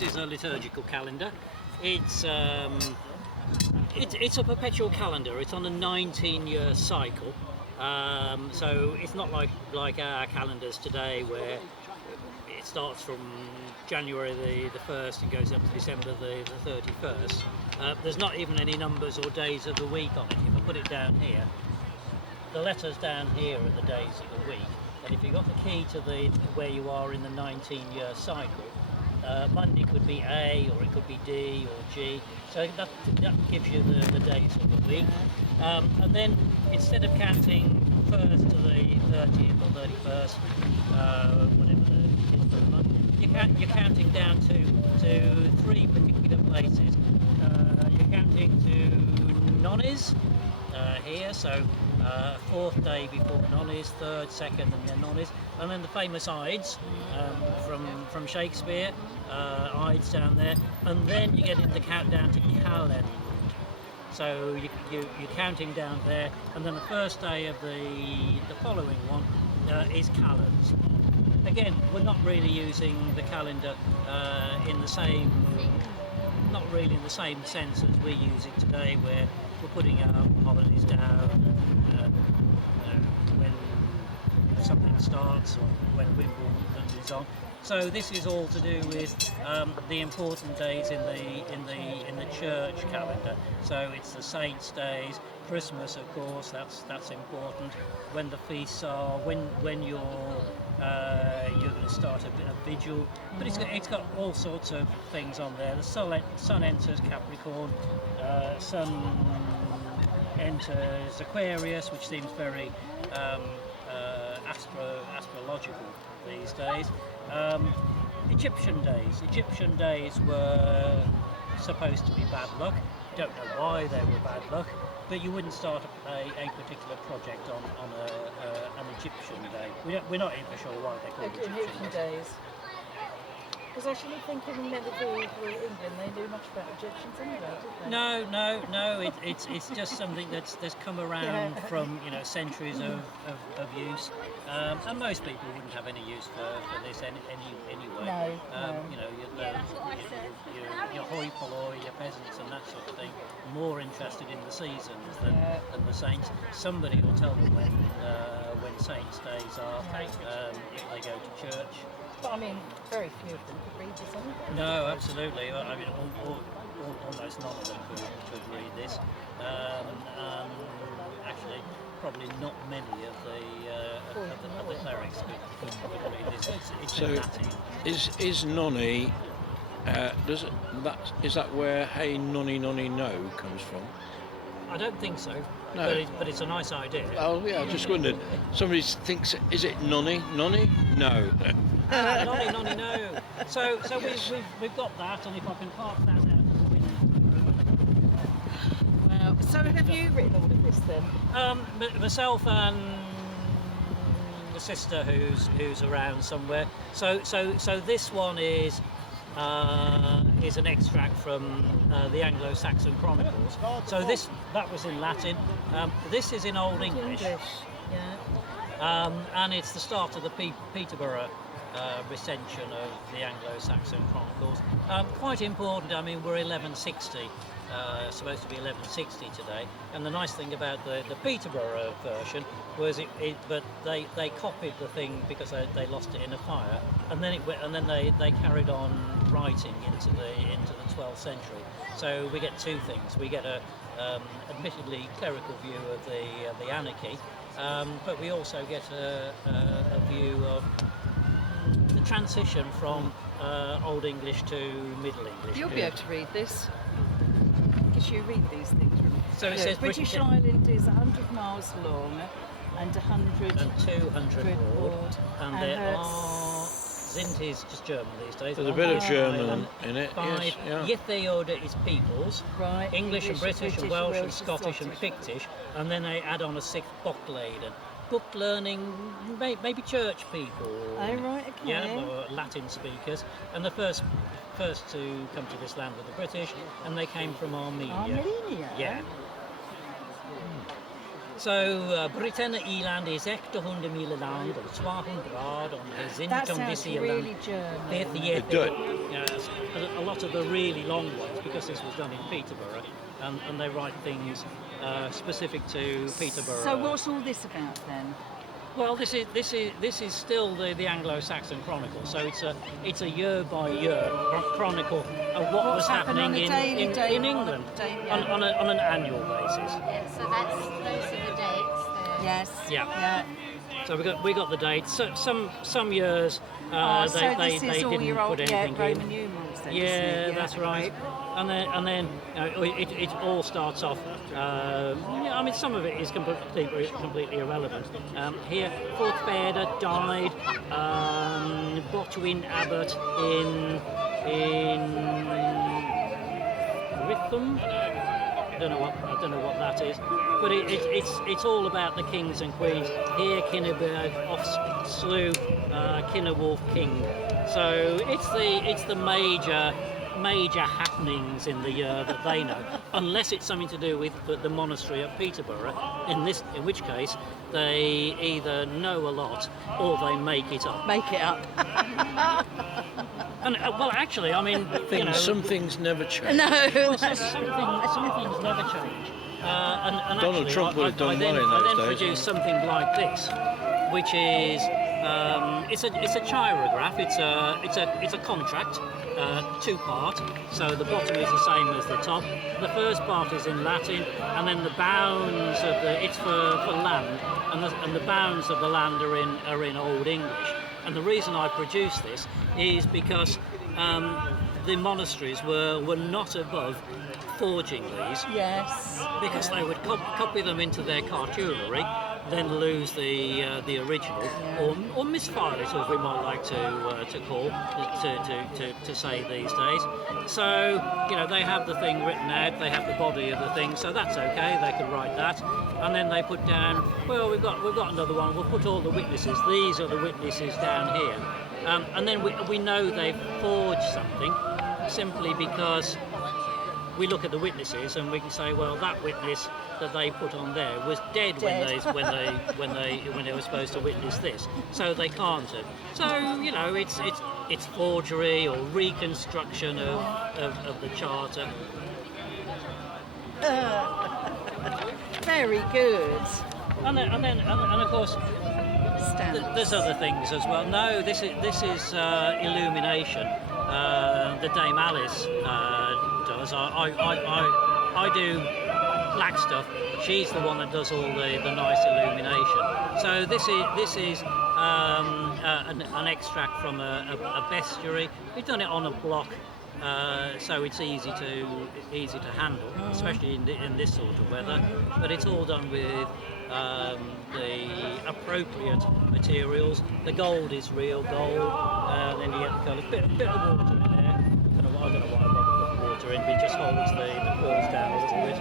this is a liturgical calendar. It's a perpetual calendar. It's on a 19-year cycle. So it's not like our calendars today, where it starts from January the 1st and goes up to December the 31st. There's not even any numbers or days of the week on it. If I put it down here, the letters down here are the days of the week. And if you've got the key to where you are in the 19-year cycle, Monday could be A, or it could be D or G. So that gives you the days of the week. And then instead of counting 1st to the 30th or 31st, whatever it is for the month, you're counting down to 3 particular places. You're counting to Nonnies here, so 4th day before Nonnies, 3rd, 2nd, and then Nonnies, and then the famous Ides from Shakespeare, Ides down there, and then you get into countdown to Calend. So you're counting down there, and then the first day of the following one is Calends. Again, we're not really using the calendar not really in the same sense as we use it today, where we're putting our holidays down when something starts or when Wimbledon is on. So this is all to do with the important days in the church calendar. So it's the saints' days, Christmas, of course. That's important. When the feasts are, when you're going to start a vigil. But it's got all sorts of things on there. The sun enters Capricorn. Sun enters Aquarius, which seems very astrological these days. Egyptian days were supposed to be bad luck. Don't know why they were bad luck, but you wouldn't start a particular project on an Egyptian day. We're not even sure why they're called Egyptian days. Because I shouldn't think in medieval England they knew much about Egyptians anyway, did they? No. It's just something that's come around from centuries of use, and most people wouldn't have any use for this anyway. No. Your hoi polloi, your peasants, and that sort of thing, more interested in the seasons than the saints. Somebody will tell them when saints' days are if they go to church. But I mean, very few of them could read this anyway. No, absolutely. I mean, almost none of them could read this. Actually, probably not many of the clerics could read this. It's so, in Latin. is nonny? Is that where "Hey nonny nonny no" comes from? I don't think so. No. But it's a nice idea. Oh yeah, I just wondered. Somebody thinks, is it nonny? Nonny? No. Nonny, no. So we've got that, and if I can park that out of the window. Wow. So have you written all of this then? Myself and the sister who's around somewhere. So this one is an extract from the Anglo-Saxon Chronicles. So that was in Latin. This is in Old English. Yeah. And it's the start of the Peterborough recension of the Anglo-Saxon Chronicles. Quite important. I mean, we're 1160, supposed to be 1160 today. And the nice thing about the Peterborough version was but they copied the thing because they lost it in a fire, and then they carried on writing into the 12th century. So we get two things. We get a admittedly clerical view of the anarchy, but we also get a view of the transition from Old English to Middle English. You'll be able to read this, because you read these things. So it says British Island is 100 miles long and 100 and 200 broad, and there are Zint is just German these days. There's a bit of German in it. Yes, yeah. Ythiode is peoples, right. English and British and Welsh and Scottish and Pictish, and then they add on a sixth Bockleden. Book learning, maybe church people. Oh right, okay. Yeah, or Latin speakers, and the first to come to this land were the British, and they came from Armenia. Armenia. Yeah. So Britain Eland is 800 land och 200 grad om That sounds really German. It do. Yes, a lot of the really long ones, because this was done in Peterborough, and they write things specific to Peterborough. So what's all this about then? Well, this is still the Anglo-Saxon Chronicles, so it's a year by year chronicle of what was happening in England on an annual basis. Yeah, so those are the dates there. Yes. Yeah. So we got the dates. So, some years So they this is all didn't your old put anything Roman in. numerals then, isn't Yeah, it? that's right. And then it all starts off. I mean, some of it is completely irrelevant. Here, Fourth Fayre died. Botwin Abbot in Ritham. I don't know what that is, but it's all about the kings and queens. Here, Kinneberg slew Kinnewolf King. So it's the major happenings in the year that they know, unless it's something to do with the monastery at Peterborough. In which case they either know a lot or they make it up. Make it up. And well, actually, I mean, Some things never change. No. well, some things never change. And Donald actually, Trump would have done well in I those then days. produced something like this, which is it's a chirograph. It's a contract, two-part. So the bottom is the same as the top. The first part is in Latin, and then the bounds of it's for land, and the bounds of the land are in Old English. And the reason I produced this is because the monasteries were not above forging these, Yes. because they would copy them into their cartulary, then lose the original, or misfile it, as we might like to call to say these days. So they have the thing written out, they have the body of the thing, so that's okay. They can write that, and then they put down, well, we've got another one. We'll put all the witnesses. These are the witnesses down here, and then we know they've forged something simply because we look at the witnesses and we can say, well, that witness that they put on there was dead. when they were supposed to witness this, so they can't have. So it's forgery or reconstruction of the charter. Very good. And of course Stamps. there's other things as well. No, this is illumination. The Dame Alice does. I do black stuff. She's the one that does all the nice illumination. So this is an extract from a bestiary. We've done it on a block, so it's easy to handle, especially in this sort of weather. But it's all done with the appropriate materials. The gold is real gold, then you get the colours. Bit of water in there. I don't know why I bother with water in, but it just holds the colours down a little bit.